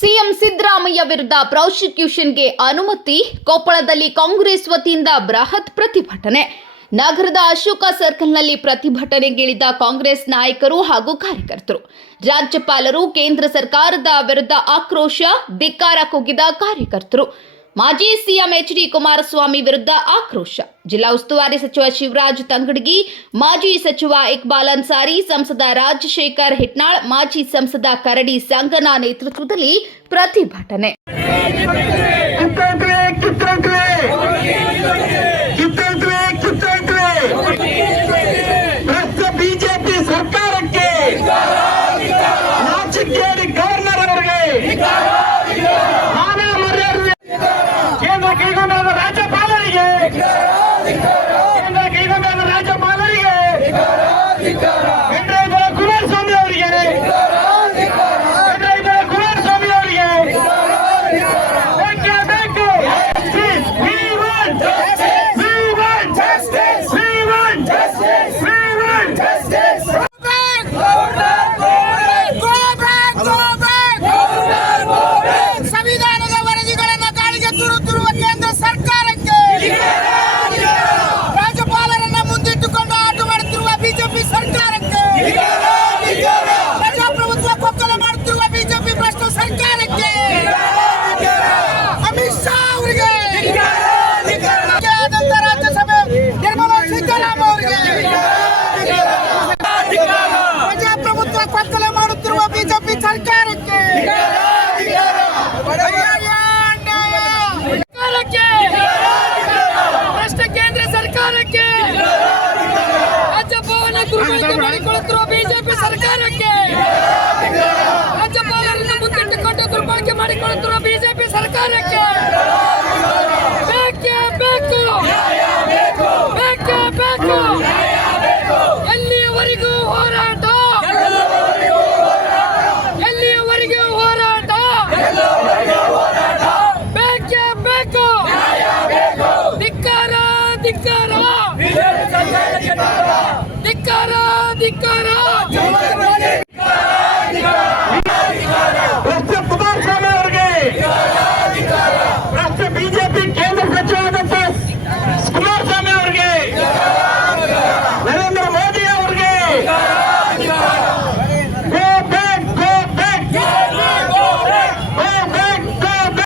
CM Siddaramaiah ವಿರುದ್ಧ ಪ್ರಾಸಿಕ್ಯೂಷನ್ಗೆ ಅನುಮತಿ, ಕೊಪ್ಪಳದಲ್ಲಿ ಕಾಂಗ್ರೆಸ್ ವತಿಯಿಂದ ಬೃಹತ್ ಪ್ರತಿಭಟನೆ. ನಗರದ ಅಶೋಕ ಸರ್ಕಲ್ನಲ್ಲಿ ಪ್ರತಿಭಟನೆಗಿಳಿದ ಕಾಂಗ್ರೆಸ್ ನಾಯಕರು ಹಾಗೂ ಕಾರ್ಯಕರ್ತರು. ರಾಜ್ಯಪಾಲರು ಕೇಂದ್ರ ಸರ್ಕಾರದ ವಿರುದ್ಧ ಆಕ್ರೋಶ, ಧಿಕ್ಕಾರ ಕೂಗಿದ ಕಾರ್ಯಕರ್ತರು. ಮಾಜಿ ಸಿಎಂ ಎಚ್ ಡಿ ಕುಮಾರಸ್ವಾಮಿ ವಿರುದ್ಧ ಆಕ್ರೋಶ. ಜಿಲ್ಲಾ ಉಸ್ತುವಾರಿ ಸಚಿವ ಶಿವರಾಜ್ ತಂಗಡಗಿ, ಮಾಜಿ ಸಚಿವ ಇಕ್ಬಾಲ್ ಅನ್ಸಾರಿ, ಸಂಸದ ರಾಜಶೇಖರ್ ಹಿಟ್ನಾಳ್, ಮಾಜಿ ಸಂಸದ ಕರಡಿ ಸಂಗನ ನೇತೃತ್ವದಲ್ಲಿ ಪ್ರತಿಭಟನೆ. ಕೇಂದ್ರ ಕೈಗೊಂಡ ರಾಜ್ಯಪಾಲರಿಗೆ ಕೇಂದ್ರ ಕೈಗೊಂಡ ರಾಜ್ಯಪಾಲರಿಗೆ ವೆಂಕಟೇಶ್ವರ ಕುಮಾರಸ್ವಾಮಿ ಅವರಿಗೆ ವೆಂಕಟೇಶ್ವರ ಕುಮಾರಸ್ವಾಮಿ ಅವರಿಗೆ ಬೇಕೇ ಬೇಕು ಆದಂತ ರಾಜ್ಯಸಭೆ ನಿರ್ಮಲಾ ಸೀತಾರಾಮನ್ ಅವರಿಗೆ. ಪ್ರಜಾಪ್ರಭುತ್ವ ಕತ್ತಲೆ ಮಾಡುತ್ತಿರುವ ಬಿಜೆಪಿ ಸರ್ಕಾರಕ್ಕೆ. ಭ್ರಷ್ಟ ಕೇಂದ್ರ ಸರ್ಕಾರಕ್ಕೆ. ರಾಜ್ಯಭವನ ದುರ್ಬಳಕೆ ಮಾಡಿಕೊಳ್ಳುತ್ತಿರುವ ಬಿಜೆಪಿ ಸರ್ಕಾರಕ್ಕೆ. ಧಿಕ್ಕಾರ